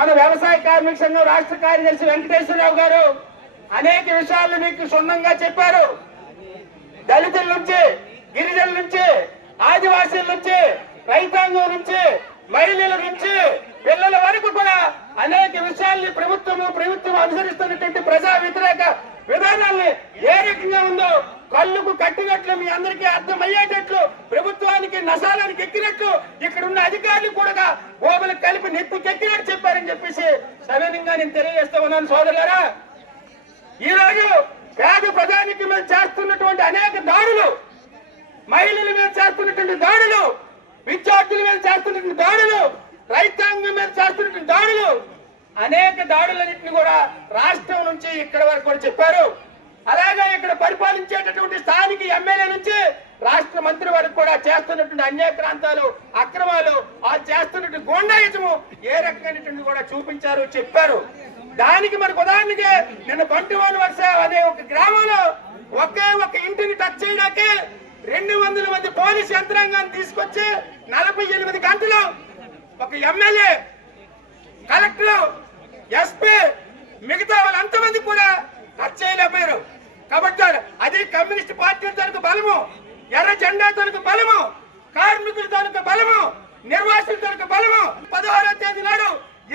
మన వ్యవసాయ కార్మిక సంఘం రాష్ట్ర కార్యదర్శి వెంకటేశ్వరరావు గారు అనేక విషయాలు మీకు క్షుణ్ణంగా చెప్పారు. దళితుల నుంచి గిరిజనుల నుంచి ఆదివాసీల నుంచి రైతాంగం నుంచి మహిళల నుంచి పిల్లల వరకు కూడా అనేక విషయాల్ని ప్రభుత్వము ప్రభుత్వం అనుసరిస్తున్నటువంటి ప్రజా వ్యతిరేక విధానాన్ని ఏ రకంగా ఉందో కళ్ళుకు కట్టినట్లు మీ అందరికీ అర్థమయ్యేటట్లు ప్రభుత్వానికి నశాలానికి ఎక్కినట్లు ఇక్కడ ఉన్న అధికారులు కూడా గోబులు కలిపి నెత్తికెక్కినట్టు చెప్పారని చెప్పేసి సవినంగా నేను తెలియజేస్తా ఉన్నాను సోదరులారా. ఈ రోజు పేద ప్రజానికి మీద చేస్తున్నటువంటి అనేక దాడులు మహిళల మీద చేస్తున్నటువంటి దాడులు విద్యార్థుల మీద చేస్తున్నటువంటి దాడులు రైతాంగం మీద చేస్తున్నటువంటి దాడులు అనేక దాడులన్నింటినీ కూడా రాష్ట్రం నుంచి ఇక్కడ వరకు కూడా చెప్పారు. అలాగే ఇక్కడ పరిపాలించేటటువంటి స్థానిక ఎమ్మెల్యే నుంచి రాష్ట్ర మంత్రి వరకు కూడా చేస్తున్నటువంటి అన్యాయ ప్రాంతాలు అక్రమాలు ఆ చేస్తున్నటువంటి గోండాయుజము ఏ రకమైనటువంటి కూడా చూపించారు చెప్పారు. దానికి మనకు ఉదాహరణకి నిన్న బంటివాని వర్ష అనే ఒక గ్రామంలో ఒకే ఒక ఇంటిని టచ్ చేయడాకే రెండు వందల మంది పోలీస్ యంత్రాంగాన్ని తీసుకొచ్చి నలభై ఎనిమిది గంటలు ఒక ఎమ్మెల్యే కలెక్టర్ ఎస్పీ మిగతా వాళ్ళంతమంది కూడా టచ్ చేయలేకపోయారు కాబట్టి అది కమ్యూనిస్ట్ పార్టీ తనకు బలము ఎర్ర జెండా తనకు బలము కార్మికుల తనకు బలము నిర్వాసితుల తనకు బలము. పదహారో తేదీ నాడు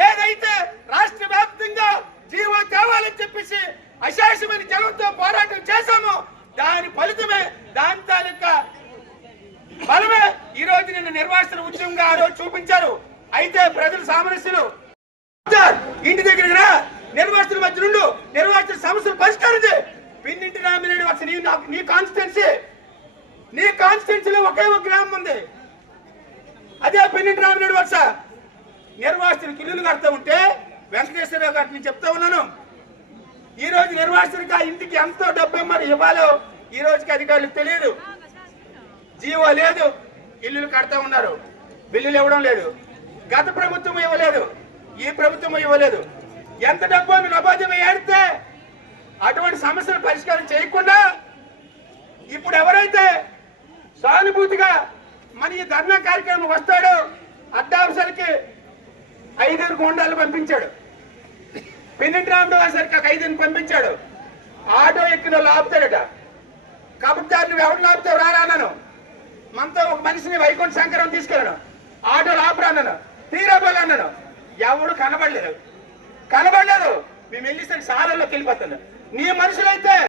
ఏదైతే రాష్ట్ర వ్యాప్తంగా జీవో తేవాలని చెప్పేసి అశాసమైన జనంతో పోరాటం చేశామో దాని ఫలితమే దాని తాలూకా బలమే. ఈ రోజు నిన్న నిర్వాసన ఉద్యమంగా ఆ రోజు చూపించారు. అయితే ప్రజలు సామరస్యులు. ఇంటి దగ్గర రా నిర్వాసితుల మధ్య నుండు నిర్వాసితుల సమస్యలు పరిష్కారం చేయి పిన్నింటి రామినేని నీ నాకు- నీ కాన్స్టిట్యున్సీ నీ కాన్స్టిట్యున్సీలో ఒకే ఒక గ్రామం ఉంది. అదే పిన్నింటి రామినేని వర్ష నిర్వాసితులకు ఇల్లులు కడతా ఉంటే వెంకటేశ్వరరావు గారికి నేను చెప్తా ఉన్నాను. ఈ రోజు నిర్వాసితులకి ఆ ఇంటికి ఎంతో డబ్బు మరి ఇవ్వాలో ఈ రోజుకి అధికారులకు తెలియదు. జీవో లేదు. ఇల్లులు కడతా ఉన్నారు. బిల్లులు ఇవ్వడం లేదు. గత ప్రభుత్వం ఇవ్వలేదు. ఈ ప్రభుత్వం ఇవ్వలేదు. ఎంత డబ్బు అని ఏడితే అటువంటి సమస్యలు పరిష్కారం చేయకుండా ఇప్పుడు ఎవరైతే సానుభూతిగా మన ఈ ధర్నా కార్యక్రమం వస్తాడో అడ్డావసరికి ఐదుగురు గుండాలు పంపించాడు. పిన్నింటి రాముడు వాసరికి ఒక ఐదుని పంపించాడు. ఆటో ఎక్కిన వాళ్ళు ఆపుతాడట. కాబట్టి నువ్వు ఎవరిని ఆపుతావు? రారా అన్నాను. మనతో ఒక మనిషిని వైకుంఠ శంకరం తీసుకెళ్ళాను. ఆటోలు ఆపురా అన్నాను. తీరా అన్నాను. ఎవడు కనబడలేదు. కనబడలేదు. మేము వెళ్ళేసరికి సారల్లోకి వెళ్ళిపోతున్నాను నీ మనుషులైతే